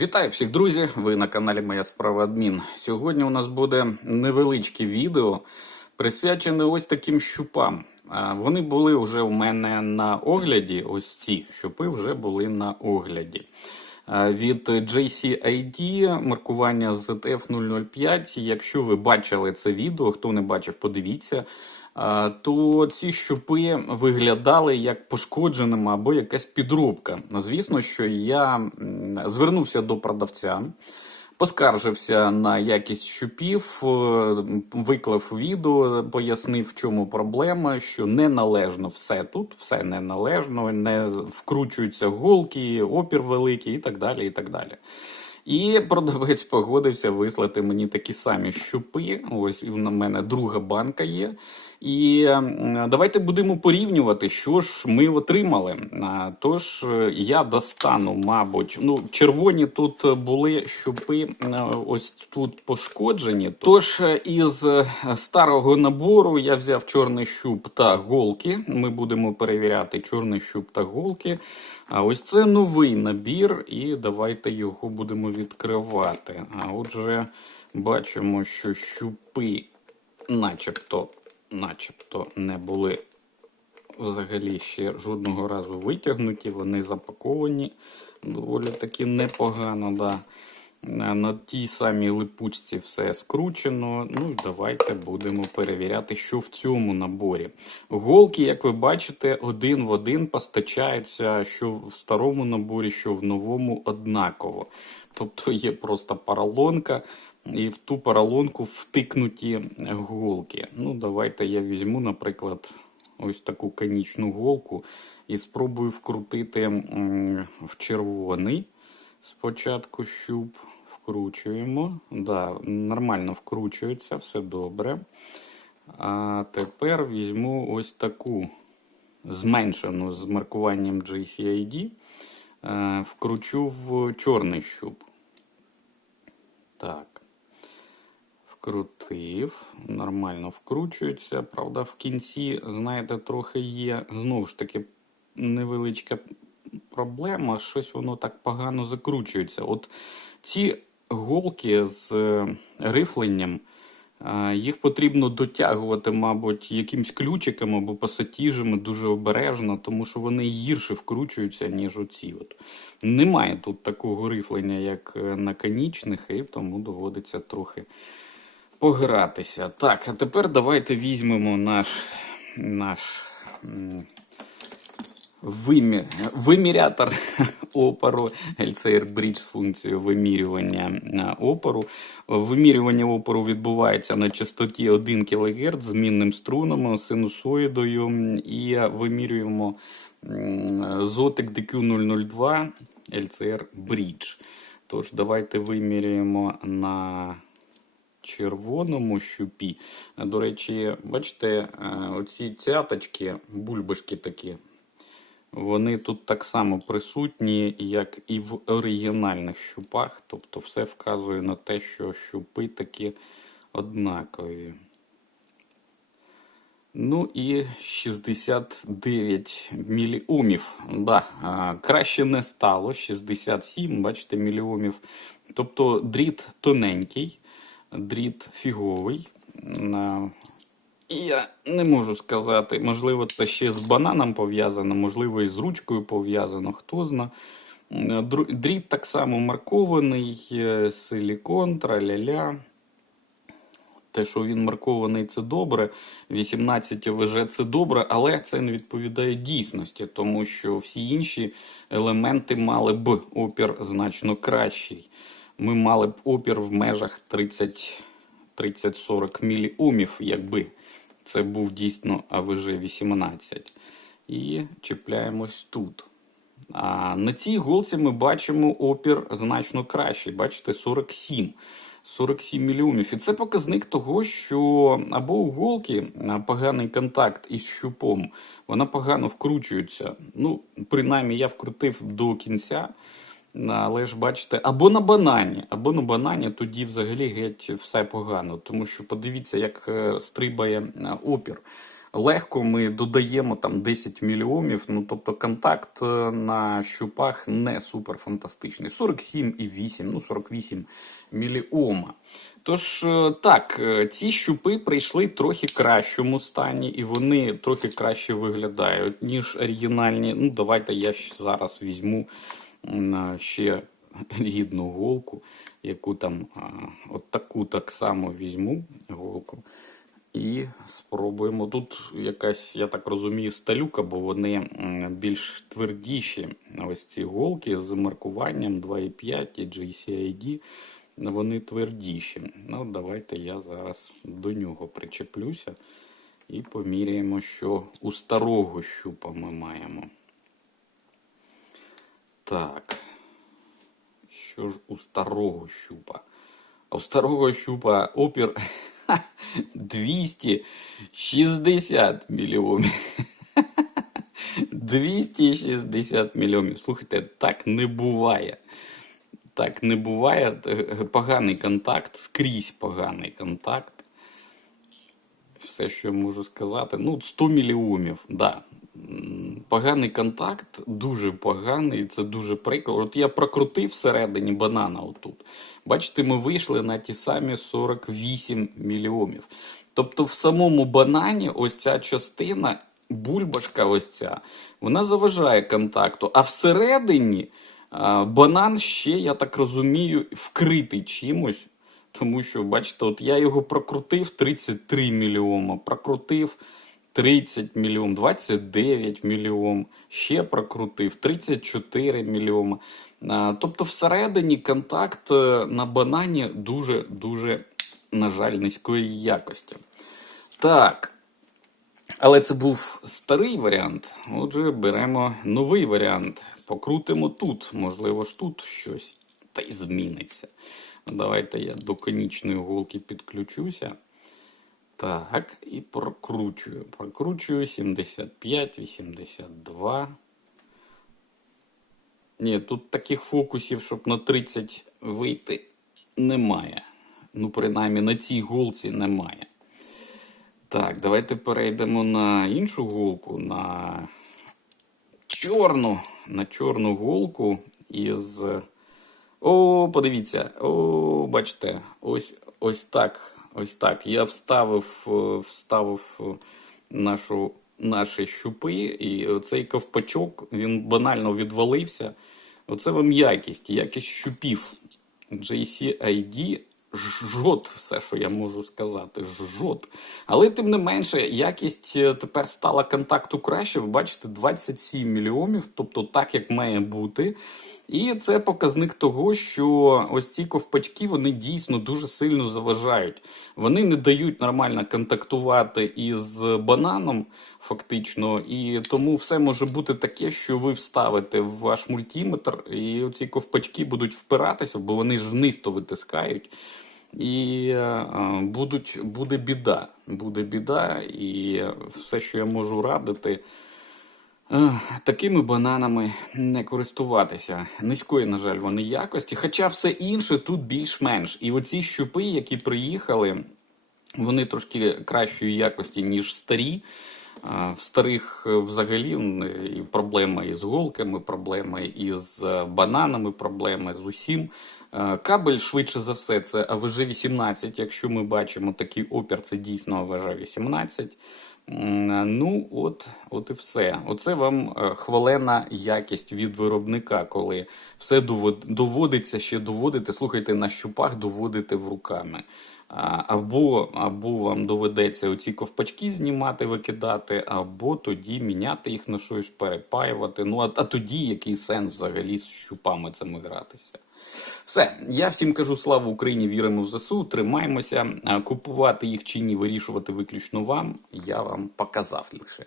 Вітаю всіх, друзі! Ви на каналі Моя справа адмін. Сьогодні у нас буде невеличке відео, присвячене ось таким щупам. Вони були вже у мене на огляді. Ось ці щупи вже були на огляді. Від JCID маркування ZF005. Якщо ви бачили це відео, хто не бачив, подивіться. То ці щупи виглядали як пошкодженими або якась підробка. Звісно, що я звернувся до продавця, поскаржився на якість щупів, е, виклав відео, пояснив, в чому проблема, що неналежно все тут, все неналежно, не вкручуються голки, опір великий і так далі. І так далі. І продавець погодився вислати мені такі самі щупи. Ось у мене друга банка є. І давайте будемо порівнювати, що ж ми отримали. Тож е, я достану, мабуть, ну, червоні тут були щупи, е, ось тут пошкоджені. Тож е, із старого набору я взяв чорний щуп та голки. Ми будемо перевіряти чорний щуп та голки. А ось це новий набір, і давайте його будемо відкривати. А отже, бачимо, що щупи, начебто, начебто не були взагалі ще жодного разу витягнуті. Вони запаковані доволі таки непогано. Да. На на тій самій липучці все скручено. Ну, давайте будемо перевіряти, що в цьому наборі. Голки, як ви бачите, один в один постачаються, що в старому наборі, що в новому однаково. Тобто є просто поролонка, і в ту поролонку втикнуті голки. Ну, давайте я візьму, наприклад, ось таку конічну голку і спробую вкрутити в червоний. Спочатку щуп вкручуємо. Да, нормально вкручується, все добре. А тепер візьму ось таку зменшену з маркуванням JCID. е, Вкручу в чорний щуп. Так. Вкрутив, нормально вкручується. Правда, в кінці, знаєте, трохи є знову ж таки невеличка проблема, щось воно так погано закручується. От ці голки з е, рифленням, е, їх потрібно дотягувати, мабуть, якимсь ключиком або пасатіжами дуже обережно, тому що вони гірше вкручуються, ніж оці. От. Немає тут такого рифлення, як е, на конічних, і тому доводиться трохи погратися. Так, а тепер давайте візьмемо наш, наш вимі... вимірятор опору, LCR Bridge з функцією вимірювання опору. Вимірювання опору відбувається на частоті 1 кГц з мінним струном, синусоїдою, і вимірюємо зотик DQ002 LCR Bridge. Тож, давайте виміряємо на червоному щупі. До речі, бачите, е, оці цяточки, бульбашки такі, вони тут так само присутні, як і в оригінальних щупах. Тобто все вказує на те, що щупи такі однакові. Ну і 69 міліомів. Да, краще не стало. 67, бачите, міліомів. Тобто дріт тоненький, дріт фіговий. Я не можу сказати, можливо, це ще з бананом пов'язано, можливо, і з ручкою пов'язано, хто зна. Дріт так само маркований, е, силікон, траля-ля. Те, що він маркований, це добре. 18 ВЖ це добре, але це не відповідає дійсності, тому що всі інші елементи мали б опір значно кращий. Ми мали б опір в межах 30 30-40 міліомів, якби це був дійсно АВЖ 18. І чіпляємось тут. А на цій голці ми бачимо опір значно кращий. Бачите, 47. 47 мільйонів. І це показник того, що або у голки поганий контакт із щупом, вона погано вкручується. Ну, принаймні, я вкрутив до кінця. Але ж бачите, або на банані, або на банані тоді взагалі геть все погано. Тому що подивіться, як е, стрибає е, опір. легко ми додаємо там 10 мільйомів. Ну тобто контакт е, на щупах не супер фантастичний. 47,8, ну 48 міліома. Тож так, ці щупи прийшли трохи кращому стані, і вони трохи краще виглядають, ніж оригінальні. Ну, давайте я зараз візьму ще рідну голку, яку там от таку так само візьму голку. І спробуємо. Тут якась, я так розумію, сталюка, бо вони більш твердіші. Ось ці голки з маркуванням 2.5 і GCID. Вони твердіші. Ну, давайте я зараз до нього причеплюся і поміряємо, що у старого щупа ми маємо. Так. Що ж у старого щупа? А у старого щупа опір 260 мільйонів. 260 мільйонів. Слухайте, так не буває. Так не буває. Поганий контакт, скрізь поганий контакт. Все, що я можу сказати. Ну, 100 мільйонів, да. Поганий контакт, дуже поганий, це дуже прикро. От я прокрутив всередині банана отут. Бачите, ми вийшли на ті самі 48 мільйонів. Тобто в самому банані ось ця частина, бульбашка ось ця, вона заважає контакту. А всередині банан ще, я так розумію, вкритий чимось. Тому що, бачите, от я його прокрутив 33 мільйома, прокрутив 30 мільйон, 29 мільйон, ще прокрутив 34 мільйома. А, Тобто всередині контакт е, на банані дуже-дуже, на жаль, низької якості. Так. Але це був старий варіант. Отже, беремо новий варіант. Покрутимо тут. Можливо ж тут щось та й зміниться. Давайте я до конічної голки підключуся. Так, і прокручую. Прокручую 75, 82. Ні, тут таких фокусів, щоб на 30 вийти, немає. Ну, принаймні, на цій голці немає. Так, давайте перейдемо на іншу голку, на чорну, на чорну голку із. О, подивіться. О, бачите, ось ось так. Ось так. Я вставив, е, вставив е, нашу, наші щупи, і цей ковпачок він банально відвалився. Оце вам якість, якість щупів. JCID жжот, все, що я можу сказати, жжот. Але тим не менше, якість е, тепер стала контакту краще. Ви бачите, 27 мільйонів, тобто так, як має бути. І це показник того, що ось ці ковпачки вони дійсно дуже сильно заважають. Вони не дають нормально контактувати із бананом, фактично, і тому все може бути таке, що ви вставите в ваш мультиметр, і ці ковпачки будуть впиратися, бо вони ж вниз витискають. І е, будуть, буде біда. Буде біда, і все, що я можу радити. Ех, Такими бананами не користуватися. Низької, на жаль, вони якості. Хоча все інше тут більш-менш. І оці щупи, які приїхали, вони трошки кращої якості, ніж старі. В старих е, взагалі проблема із голками, проблема із е, бананами, проблема з усім. Е, Кабель швидше за все це АВЖ-18. Якщо ми бачимо такий опір, це дійсно АВЖ-18. М, Ну, от, от і все. Оце вам е, хвалена якість від виробника, коли все доводиться ще доводити. Слухайте, на щупах доводити в руками. Або, або вам доведеться оці ковпачки знімати, викидати, або тоді міняти їх на щось, перепаювати. Ну, а, а тоді який сенс взагалі з щупами цими гратися? Все, я всім кажу слава Україні, віримо в ЗСУ, тримаємося. Купувати їх чи ні, вирішувати виключно вам. Я вам показав лише.